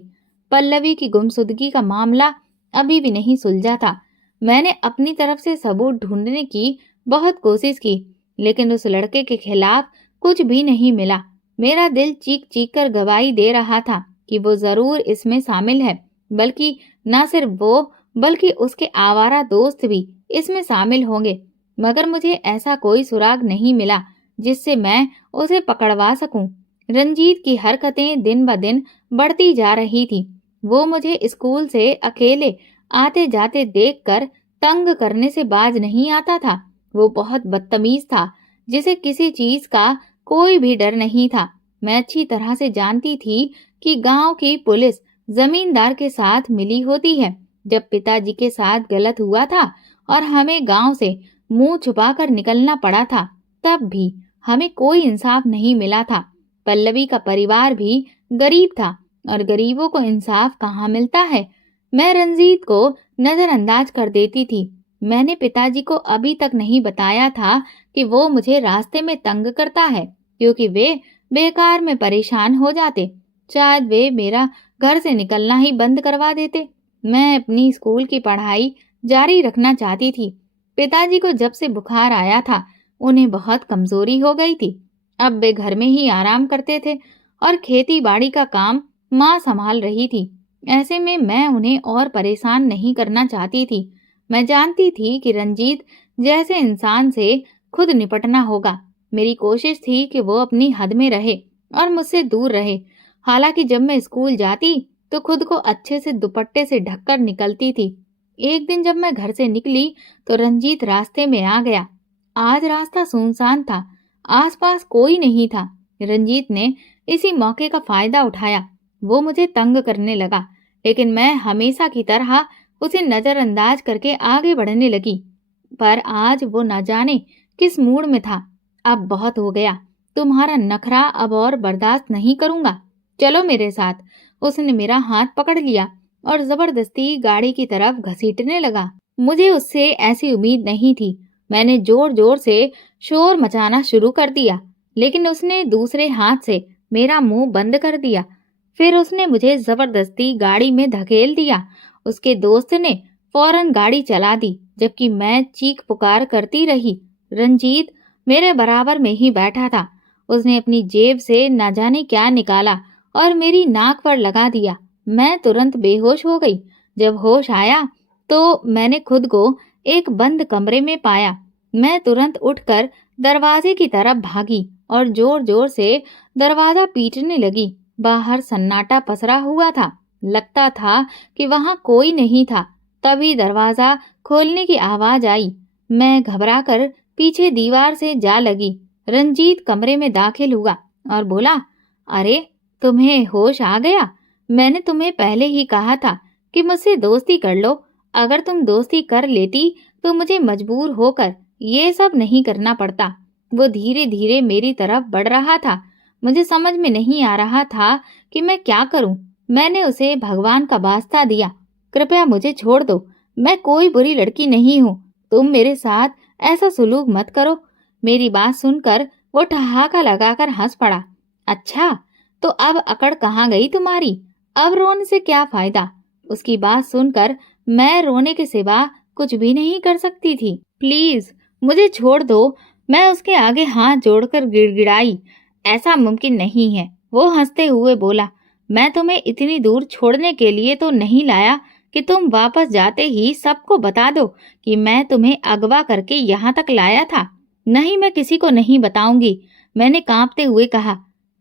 पल्लवी की गुमशुदगी का मामला अभी भी नहीं सुलझा था। मैंने अपनी तरफ से सबूत ढूंढने की बहुत कोशिश की, लेकिन उस लड़के के खिलाफ कुछ भी नहीं मिला। मेरा दिल चीख चीख कर गवाही दे रहा था कि वो जरूर इसमें शामिल है। बल्कि न सिर्फ वो, बल्कि उसके आवारा दोस्त भी इसमें शामिल होंगे। मगर मुझे ऐसा कोई सुराग नहीं मिला जिससे मैं उसे पकड़वा सकूं। रंजीत की हरकतें दिन ब दिन बढ़ती जा रही थी। वो मुझे स्कूल से अकेले आते जाते देखकर तंग करने से बाज नहीं आता था। वो बहुत बदतमीज था, जिसे किसी चीज का कोई भी डर नहीं था। मैं अच्छी तरह से जानती थी कि गांव की पुलिस जमींदार के साथ मिली होती है। जब पिताजी के साथ गलत हुआ था और हमें गांव से मुंह छुपाकर निकलना पड़ा था, तब भी हमें कोई इंसाफ नहीं मिला था। पल्लवी का परिवार भी गरीब था और गरीबों को इंसाफ कहाँ मिलता है। मैं रंजीत को नजरअंदाज कर देती थी। मैंने पिताजी को अभी तक नहीं बताया था कि वो मुझे रास्ते में तंग करता है, क्योंकि वे बेकार में परेशान हो जाते। शायद वे मेरा घर से निकलना ही बंद करवा देते। मैं अपनी स्कूल की पढ़ाई जारी रखना चाहती थी। पिताजी को जब से बुखार आया था, उन्हें बहुत कमजोरी हो गई थी। अब वे घर में ही आराम करते थे और खेती बाड़ी का काम माँ संभाल रही थी। ऐसे में मैं उन्हें और परेशान नहीं करना चाहती थी। मैं जानती थी कि रंजीत जैसे इंसान से खुद निपटना होगा। मेरी कोशिश थी कि वो अपनी हद में रहे और मुझसे दूर रहे। हालांकि जब मैं स्कूल जाती तो खुद को अच्छे से दुपट्टे से ढककर निकलती थी। एक दिन जब मैं घर से निकली तो रंजीत रास्ते में आ गया। आज रास्ता सुनसान था, आसपास कोई नहीं था। रंजीत ने इसी मौके का फायदा उठाया। वो मुझे तंग करने लगा, लेकिन मैं हमेशा की तरह उसे नजरअंदाज करके आगे बढ़ने लगी। पर आज वो न जाने किस मूड में था। अब बहुत हो गया, तुम्हारा नखरा अब और बर्दाश्त नहीं करूंगा, चलो मेरे साथ। उसने मेरा हाथ पकड़ लिया और जबरदस्ती गाड़ी की तरफ घसीटने लगा। मुझे उससे ऐसी उम्मीद नहीं थी। मैंने जोर जोर से शोर मचाना शुरू कर दिया, लेकिन उसने दूसरे हाथ से मेरा मुंह बंद कर दिया। फिर उसने मुझे जबरदस्ती गाड़ी में धकेल दिया। उसके दोस्त ने फौरन गाड़ी चला दी, जबकि मैं चीख पुकार करती रही। रंजीत मेरे बराबर में ही बैठा था। उसने अपनी जेब से न जाने क्या निकाला और मेरी नाक पर लगा दिया। मैं तुरंत बेहोश हो गई। जब होश आया तो मैंने खुद को एक बंद कमरे में पाया। मैं तुरंत उठकर दरवाजे की तरफ भागी और जोर जोर से दरवाजा पीटने लगी। बाहर सन्नाटा पसरा हुआ था। लगता था कि वहां कोई नहीं था। तभी दरवाजा खोलने की आवाज आई। मैं घबराकर पीछे दीवार से जा लगी। रंजीत कमरे में दाखिल हुआ और बोला, अरे तुम्हें होश आ गया? मैंने तुम्हें पहले ही कहा था कि मुझसे दोस्ती कर लो। अगर तुम दोस्ती कर लेती तो मुझे मजबूर होकर ये सब नहीं करना पड़ता। वो धीरे धीरे मेरी तरफ बढ़ रहा था। मुझे समझ में नहीं आ रहा था कि मैं क्या करूं। मैंने उसे भगवान का वास्ता दिया, कृपया मुझे छोड़ दो। मैं कोई बुरी लड़की नहीं हूँ। तुम मेरे साथ ऐसा सुलूक मत करो। मेरी बात सुनकर वो ठहाका लगाकर हंस पड़ा। अच्छा, तो अब अकड़ कहाँ गई तुम्हारी? अब रोने से क्या फायदा? उसकी बात सुनकर मैं रोने के सिवा कुछ भी नहीं कर सकती थी। प्लीज मुझे छोड़ दो। मैं उसके आगे हाथ जोड़कर गिड़गिड़ाई। ऐसा मुमकिन नहीं है। वो हंसते हुए बोला, मैं तुम्हें इतनी दूर छोड़ने के लिए तो नहीं लाया कि तुम वापस जाते ही सबको बता दो कि मैं तुम्हें अगवा करके यहाँ तक लाया था। नहीं, मैं किसी को नहीं बताऊंगी, मैंने कांपते हुए कहा।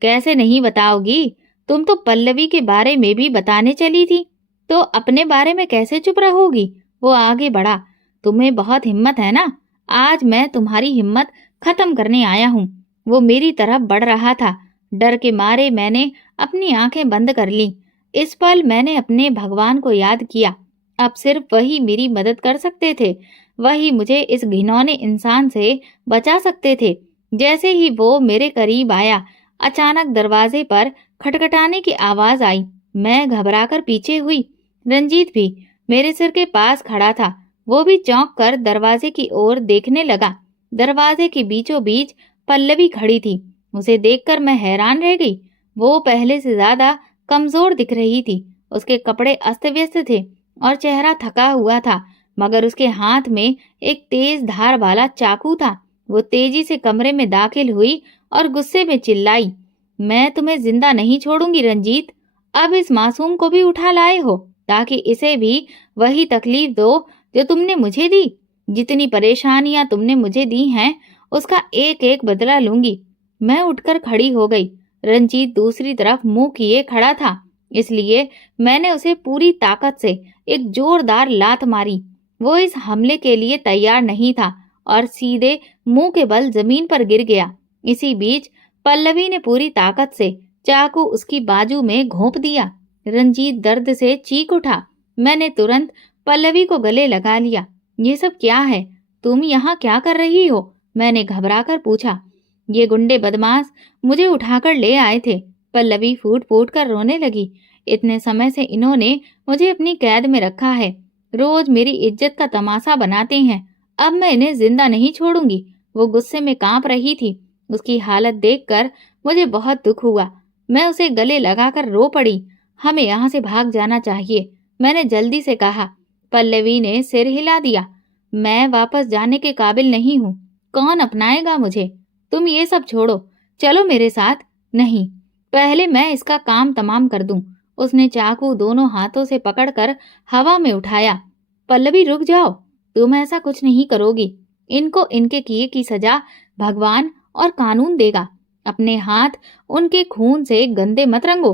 कैसे नहीं बताओगी? तुम तो पल्लवी के बारे में भी बताने चली थी, तो अपने बारे में कैसे चुप रहोगी? वो आगे बढ़ा। तुम्हें बहुत हिम्मत है ना? आज मैं तुम्हारी हिम्मत खत्म करने आया हूँ। वो मेरी तरफ बढ़ रहा था। डर के मारे मैंने अपनी आंखें बंद कर ली। इस पल मैंने अपने भगवान को याद किया। अब सिर्फ वही मेरी मदद कर सकते थे। वही मुझे इस घिनौने इंसान से बचा सकते थे। जैसे ही वो मेरे करीब आया, अचानक दरवाजे पर खटखटाने की आवाज आई। मैं घबराकर पीछे हुई। रंजीत भी मेरे सिर के पास खड़ा था। वो भी चौंक कर दरवाजे की ओर देखने लगा। दरवाजे के बीचों बीच पल्लवी खड़ी थी। उसे देखकर मैं हैरान रह गई। वो पहले से ज्यादा कमजोर दिख रही थी। उसके कपड़े अस्त व्यस्त थे और चेहरा थका हुआ था, मगर उसके हाथ में एक तेज धार वाला चाकू था। वो तेजी से कमरे में दाखिल हुई और गुस्से में चिल्लाई, मैं तुम्हें जिंदा नहीं छोड़ूंगी रंजीत। अब इस मासूम को भी उठा लाए हो ताकि इसे भी वही तकलीफ दो जो तुमने मुझे दी। जितनी परेशानियां तुमने मुझे दी हैं, उसका एक एक बदला लूंगी। मैं उठकर खड़ी हो गई। रंजीत दूसरी तरफ मुंह किए खड़ा था, इसलिए मैंने उसे पूरी ताकत से एक जोरदार लात मारी। वो इस हमले के लिए तैयार नहीं था और सीधे मुंह के बल जमीन पर गिर गया। इसी बीच पल्लवी ने पूरी ताकत से चाकू उसकी बाजू में घोंप दिया। रंजीत दर्द से चीख उठा। मैंने तुरंत पल्लवी को गले लगा लिया। ये सब क्या है? तुम यहाँ क्या कर रही हो? मैंने घबराकर पूछा। ये गुंडे बदमाश मुझे उठाकर ले आए थे। पल्लवी फूट फूट कर रोने लगी। इतने समय से इन्होंने मुझे अपनी कैद में रखा है। रोज मेरी इज्जत का तमाशा बनाते हैं। अब मैं इन्हें जिंदा नहीं छोड़ूंगी। वो गुस्से में कांप रही थी। उसकी हालत देखकर मुझे बहुत दुख हुआ। मैं उसे गले लगाकर रो पड़ी। हमें यहाँ से भाग जाना चाहिए, मैंने जल्दी से कहा। पल्लवी ने सिर हिला दिया। मैं वापस जाने के काबिल नहीं हूँ। कौन अपनाएगा मुझे? तुम ये सब छोड़ो, चलो मेरे साथ। नहीं, पहले मैं इसका काम तमाम कर दूं। उसने चाकू दोनों हाथों से पकड़कर हवा में उठाया। पल्लवी रुक जाओ, तुम ऐसा कुछ नहीं करोगी। इनको इनके किए की सजा भगवान और कानून देगा। अपने हाथ उनके खून से गंदे मत रंगो।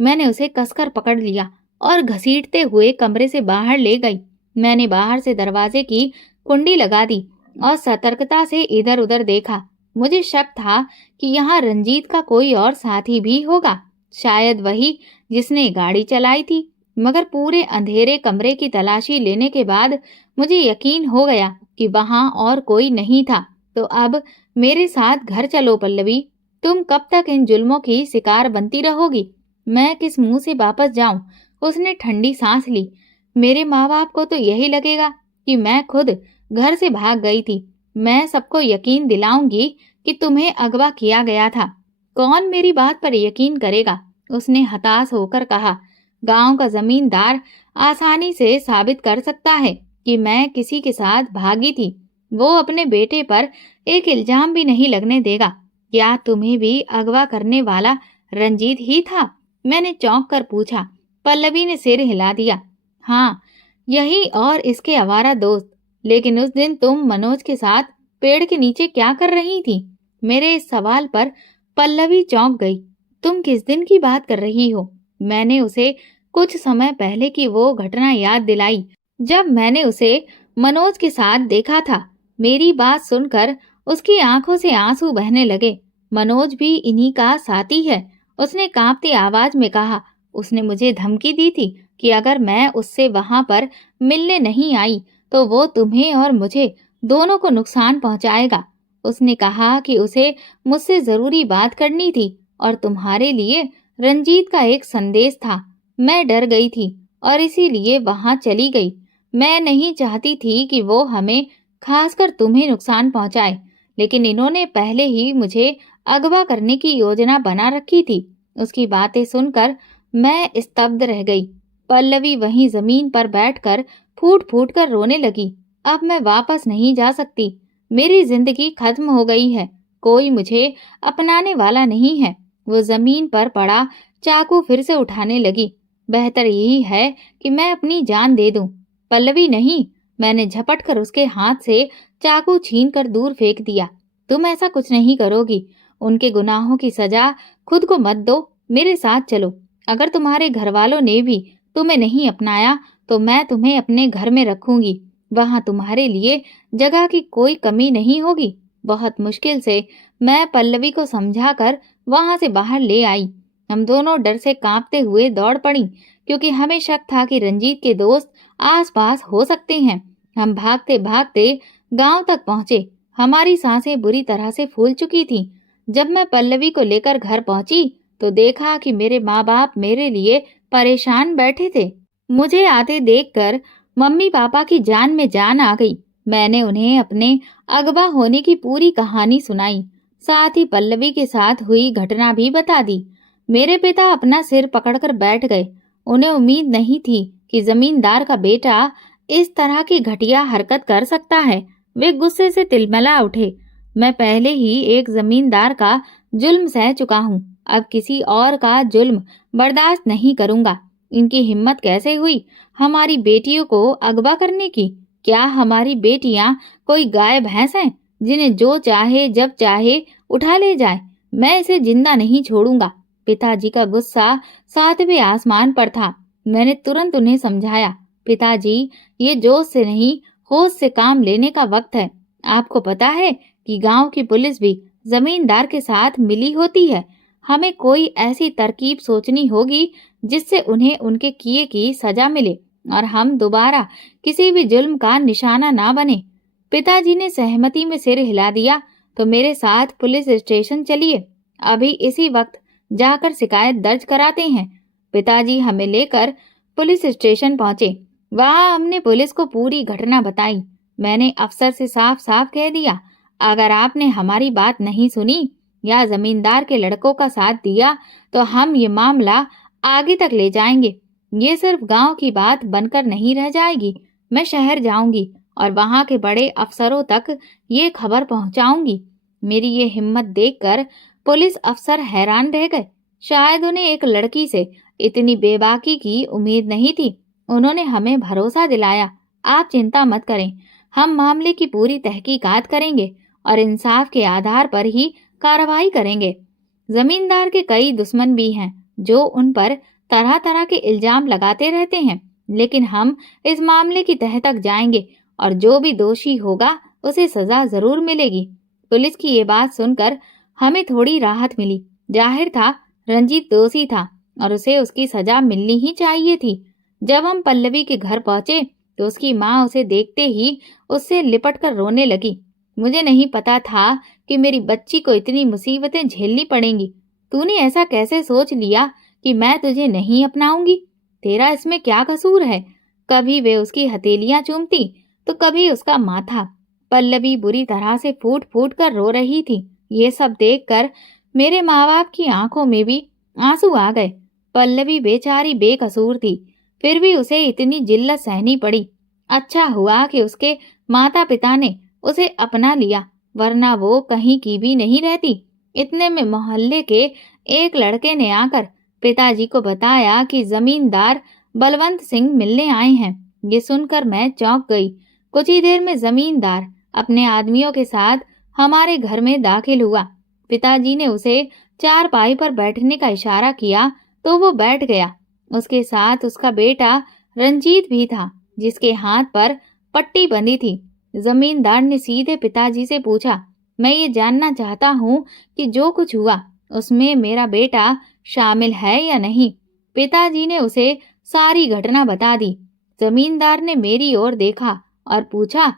मैंने उसे कसकर पकड़ लिया और घसीटते हुए कमरे से बाहर ले गई। मैंने बाहर से दरवाजे की कुंडी लगा दी और सतर्कता से इधर उधर देखा। मुझे शक था कि यहाँ रंजीत का कोई और साथी भी होगा, शायद वही जिसने गाड़ी चलाई थी। मगर पूरे अंधेरे कमरे की तलाशी लेने के बाद मुझे यकीन हो गया कि वहां और कोई नहीं था। तो अब मेरे साथ घर चलो पल्लवी। तुम कब तक इन जुल्मों की शिकार बनती रहोगी? मैं किस मुंह से वापस जाऊं? उसने ठंडी सांस ली। मेरे माँ बाप को तो यही लगेगा कि मैं खुद घर से भाग गई थी। मैं सबको यकीन दिलाऊंगी कि तुम्हें अगवा किया गया था। कौन मेरी बात पर यकीन करेगा? उसने हताश होकर कहा। गांव का जमींदार आसानी से साबित कर सकता है कि मैं किसी के साथ भागी थी। वो अपने बेटे पर एक इल्जाम भी नहीं लगने देगा। क्या तुम्हें भी अगवा करने वाला रंजीत ही था? मैंने चौंक कर पूछा। पल्लवी ने सिर हिला दिया। हाँ, यही और इसके आवारा दोस्त। लेकिन उस दिन तुम मनोज के साथ पेड़ के नीचे क्या कर रही थी? मेरे इस सवाल पर पल्लवी चौंक गई। तुम किस दिन की बात कर रही हो? मैंने उसे कुछ समय पहले की वो घटना याद दिलाई जब मैंने उसे मनोज के साथ देखा था। मेरी बात सुनकर उसकी आंखों से आंसू बहने लगे। मनोज भी इन्हीं का साथी है, उसने कांपती आवाज में कहा। उसने मुझे धमकी दी थी कि अगर मैं उससे वहां पर मिलने नहीं आई तो वो तुम्हें और मुझे दोनों को नुकसान पहुंचाएगा। उसने कहा कि उसे मुझसे जरूरी बात करनी थी और तुम्हारे लिए रंजीत का एक संदेश था। मैं डर गई थी और इसीलिए वहां चली गई। मैं नहीं चाहती थी कि वो हमें, खासकर तुम्हें, नुकसान पहुंचाए, लेकिन इन्होंने पहले ही मुझे अगवा करने की योजना बना रखी थी। उसकी बातें सुनकर मैं स्तब्ध रह गई। पल्लवी वहीं जमीन पर बैठकर फूट फूट कर रोने लगी। अब मैं वापस नहीं जा सकती। मेरी जिंदगी खत्म हो गई है। कोई मुझे अपनाने वाला नहीं है। वो जमीन पर पड़ा चाकू फिर से उठाने लगी। बेहतर यही है कि मैं अपनी जान दे दूं। पल्लवी नहीं, मैंने झपट कर उसके हाथ से चाकू छीन कर दूर फेंक दिया। तुम ऐसा कुछ नहीं करोगी। उनके गुनाहों की सजा खुद को मत दो, मेरे साथ चलो। अगर तुम्हारे घर वालों ने भी तुम्हें नहीं अपनाया तो मैं तुम्हें अपने घर में रखूंगी। वहां तुम्हारे लिए जगह की कोई कमी नहीं होगी। बहुत मुश्किल से मैं पल्लवी को समझाकर वहां से बाहर ले आई। हम दोनों डर से कांपते हुए दौड़ पड़ी, क्योंकि हमें शक था कि रंजीत के दोस्त आसपास हो सकते हैं। हम भागते भागते गांव तक पहुंचे। हमारी सांसें बुरी तरह से फूल चुकी थीं। जब मैं पल्लवी को लेकर घर पहुंची तो देखा कि मेरे माँ बाप मेरे लिए परेशान बैठे थे। मुझे आते देखकर मम्मी पापा की जान में जान आ गई। मैंने उन्हें अपने अगवा होने की पूरी कहानी सुनाई, साथ ही पल्लवी के साथ हुई घटना भी बता दी। मेरे पिता अपना सिर पकड़कर बैठ गए। उन्हें उम्मीद नहीं थी कि जमींदार का बेटा इस तरह की घटिया हरकत कर सकता है। वे गुस्से से तिलमिला उठे। मैं पहले ही एक जमींदार का जुल्म सह चुका हूँ, अब किसी और का जुल्म बर्दाश्त नहीं करूंगा। इनकी हिम्मत कैसे हुई हमारी बेटियों को अगवा करने की? क्या हमारी बेटियां कोई गाय भैंस हैं जिन्हें जो चाहे जब चाहे उठा ले जाए? मैं इसे जिंदा नहीं छोड़ूंगा। पिताजी का गुस्सा सातवें आसमान पर था। मैंने तुरंत उन्हें समझाया, पिताजी, ये जोश से नहीं, होश से काम लेने का वक्त है। आपको पता है कि गांव की पुलिस भी जमींदार के साथ मिली होती है। हमें कोई ऐसी तरकीब सोचनी होगी जिससे उन्हें उनके किए की सजा मिले और हम दोबारा किसी भी जुल्म का निशाना ना बने। पिताजी ने सहमति में सिर हिला दिया। तो मेरे साथ पुलिस स्टेशन चलिए, अभी इसी वक्त जाकर शिकायत दर्ज कराते हैं। पिताजी हमें लेकर पुलिस स्टेशन पहुंचे। वहां हमने पुलिस को पूरी घटना बताई। मैंने अफसर से साफ साफ कह दिया, अगर आपने हमारी बात नहीं सुनी या जमींदार के लड़कों का साथ दिया तो हम ये मामला आगे तक ले जाएंगे। ये सिर्फ गांव की बात बनकर नहीं रह जाएगी। मैं शहर जाऊंगी और वहां के बड़े अफसरों तक ये खबर पहुंचाऊंगी। मेरी ये हिम्मत देखकर पुलिस अफसर हैरान रह गए। शायद उन्हें एक लड़की से इतनी बेबाकी की उम्मीद नहीं थी। उन्होंने हमें भरोसा दिलाया, आप चिंता मत करें, हम मामले की पूरी तहकीकात करेंगे और इंसाफ के आधार पर ही कार्रवाई करेंगे। जमींदार के कई दुश्मन भी हैं जो उन पर तरह तरह के इल्जाम लगाते रहते हैं, लेकिन हम इस मामले की तह तक जाएंगे और जो भी दोषी होगा उसे सजा जरूर मिलेगी। पुलिस की ये बात सुनकर हमें थोड़ी राहत मिली। जाहिर था रंजीत दोषी था और उसे उसकी सजा मिलनी ही चाहिए थी। जब हम पल्लवी के घर पहुंचे तो उसकी माँ उसे देखते ही उससे लिपट कर रोने लगी। मुझे नहीं पता था कि मेरी बच्ची को इतनी मुसीबतें झेलनी पड़ेंगी। तूने ऐसा कैसे सोच लिया कि मैं तुझे नहीं अपनाऊंगी? तेरा इसमें क्या कसूर है? कभी वे उसकी हथेलियां चूमती तो कभी उसका माथा। पल्लवी बुरी तरह से फूट फूट कर रो रही थी। ये सब देखकर मेरे माँ बाप की आंखों में भी आंसू आ गए। पल्लवी बेचारी बेकसूर थी, फिर भी उसे इतनी जिल्लत सहनी पड़ी। अच्छा हुआ कि उसके माता पिता ने उसे अपना लिया, वरना वो कहीं की भी नहीं रहती। इतने में मोहल्ले के एक लड़के ने आकर पिताजी को बताया कि जमींदार बलवंत सिंह मिलने आए हैं। ये सुनकर मैं चौंक गई। कुछ ही देर में जमींदार अपने आदमियों के साथ हमारे घर में दाखिल हुआ। पिताजी ने उसे चारपाई पर बैठने का इशारा किया तो वो बैठ गया। उसके साथ उसका बेटा रंजीत भी था, जिसके हाथ पर पट्टी बंधी थी। जमींदार ने सीधे पिताजी से पूछा, मैं ये जानना चाहता हूँ कि जो कुछ हुआ उसमें मेरा बेटा शामिल है या नहीं। पिताजी ने उसे सारी घटना बता दी। जमींदार ने मेरी ओर देखा और पूछा,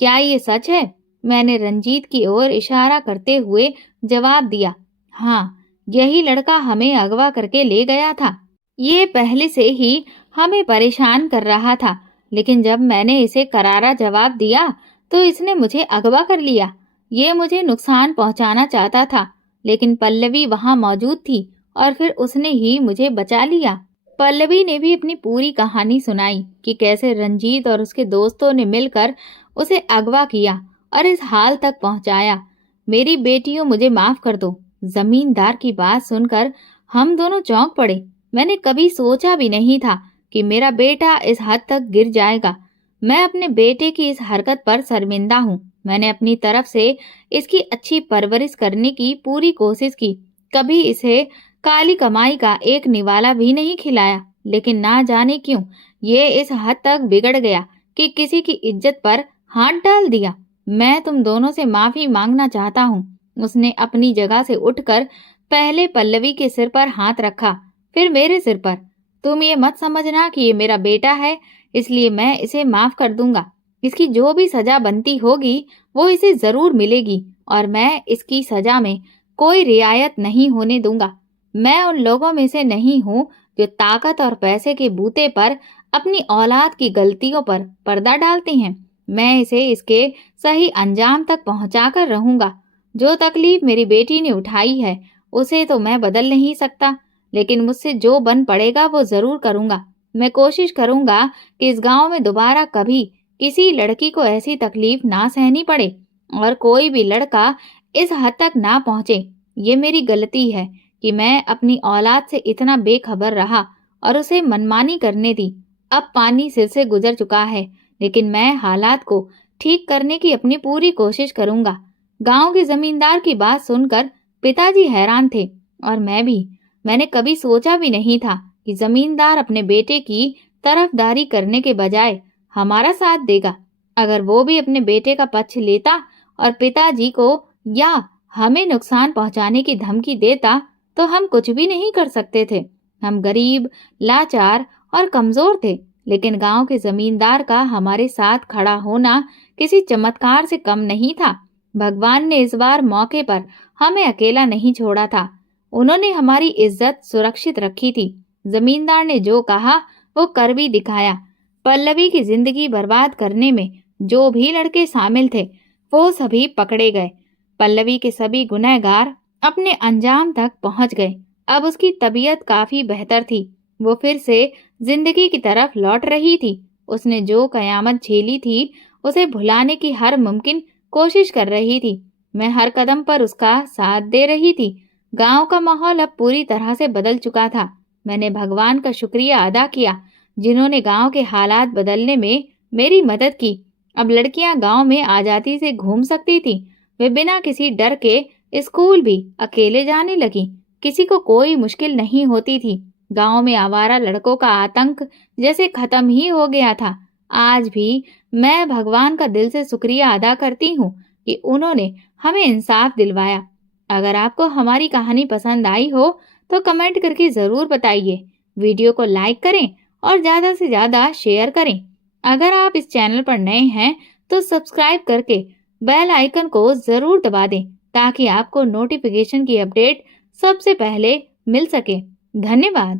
क्या ये सच है? मैंने रंजीत की ओर इशारा करते हुए जवाब दिया, हाँ, यही लड़का हमें अगवा करके ले गया था। ये पहले से ही हमें परेशान कर रहा था, लेकिन जब मैंने इसे करारा जवाब दिया तो इसने मुझे अगवा कर लिया। ये मुझे नुकसान पहुंचाना चाहता था, लेकिन पल्लवी वहां मौजूद थी और फिर उसने ही मुझे बचा लिया। पल्लवी ने भी अपनी पूरी कहानी सुनाई कि कैसे रंजीत और उसके दोस्तों ने मिलकर उसे अगवा किया और इस हाल तक पहुंचाया। मेरी बेटियों, मुझे माफ कर दो। जमींदार की बात सुनकर हम दोनों चौंक पड़े। मैंने कभी सोचा भी नहीं था कि मेरा बेटा इस हद तक गिर जाएगा। मैं अपने बेटे की इस हरकत पर शर्मिंदा हूँ। मैंने अपनी तरफ से इसकी अच्छी परवरिश करने की पूरी कोशिश की। कभी इसे काली कमाई का एक निवाला भी नहीं खिलाया, लेकिन ना जाने क्यों ये इस हद तक बिगड़ गया कि किसी की इज्जत पर हाथ डाल दिया। मैं तुम दोनों से माफी मांगना चाहता हूँ। उसने अपनी जगह से उठकर पहले पल्लवी के सिर पर हाथ रखा, फिर मेरे सिर पर। तुम ये मत समझना कि ये मेरा बेटा है, इसलिए मैं इसे माफ कर दूंगा। इसकी जो भी सजा बनती होगी वो इसे जरूर मिलेगी और मैं इसकी सजा में कोई रियायत नहीं होने दूंगा। मैं उन लोगों में से नहीं हूँ जो ताकत और पैसे के बूते पर अपनी औलाद की गलतियों पर पर्दा डालते हैं। मैं इसे इसके सही अंजाम तक पहुंचाकर रहूंगा। जो तकलीफ मेरी बेटी ने उठाई है उसे तो मैं बदल नहीं सकता, लेकिन मुझसे जो बन पड़ेगा वो जरूर करूंगा। मैं कोशिश करूंगा कि इस गांव में दोबारा कभी किसी लड़की को ऐसी तकलीफ ना सहनी पड़े और कोई भी लड़का इस हद तक ना पहुंचे। ये मेरी गलती है कि मैं अपनी औलाद से इतना बेखबर रहा और उसे मनमानी करने दी। अब पानी सिर से गुजर चुका है, लेकिन मैं हालात को ठीक करने की अपनी पूरी कोशिश करूंगा। गांव के जमींदार की बात सुनकर पिताजी हैरान थे और मैं भी। मैंने कभी सोचा भी नहीं था कि जमींदार अपने बेटे की तरफदारी करने के बजाय हमारा साथ देगा। अगर वो भी अपने बेटे का पक्ष लेता और पिताजी को या हमें नुकसान पहुंचाने की धमकी देता तो हम कुछ भी नहीं कर सकते थे। हम गरीब, लाचार और कमजोर थे, लेकिन गांव के जमींदार का हमारे साथ खड़ा होना किसी चमत्कार से कम नहीं था। भगवान ने इस बार मौके पर हमें अकेला नहीं छोड़ा था। उन्होंने हमारी इज्जत सुरक्षित रखी थी। जमींदार ने जो कहा वो कर भी दिखाया। पल्लवी की जिंदगी बर्बाद करने में जो भी लड़के शामिल थे वो सभी पकड़े गए। पल्लवी के सभी गुनहगार अपने अंजाम तक पहुंच गए। अब उसकी तबीयत काफी बेहतर थी। वो फिर से जिंदगी की तरफ लौट रही थी। उसने जो कयामत झेली थी उसे भुलाने की हर मुमकिन कोशिश कर रही थी। मैं हर कदम पर उसका साथ दे रही थी। गांव का माहौल अब पूरी तरह से बदल चुका था। मैंने भगवान का शुक्रिया अदा किया जिन्होंने गांव के हालात बदलने में मेरी मदद की। अब लड़कियां गांव में आजादी से घूम सकती थी। वे बिना किसी डर के स्कूल भी अकेले जाने लगी। किसी को कोई मुश्किल नहीं होती थी। गांव में आवारा लड़कों का आतंक जैसे खत्म ही हो गया था। आज भी मैं भगवान का दिल से शुक्रिया अदा करती हूँ कि उन्होंने हमें इंसाफ दिलवाया। अगर आपको हमारी कहानी पसंद आई हो तो कमेंट करके जरूर बताइए। वीडियो को लाइक करें और ज्यादा से ज्यादा शेयर करें। अगर आप इस चैनल पर नए हैं तो सब्सक्राइब करके बेल आइकन को जरूर दबा दें ताकि आपको नोटिफिकेशन की अपडेट सबसे पहले मिल सके। धन्यवाद।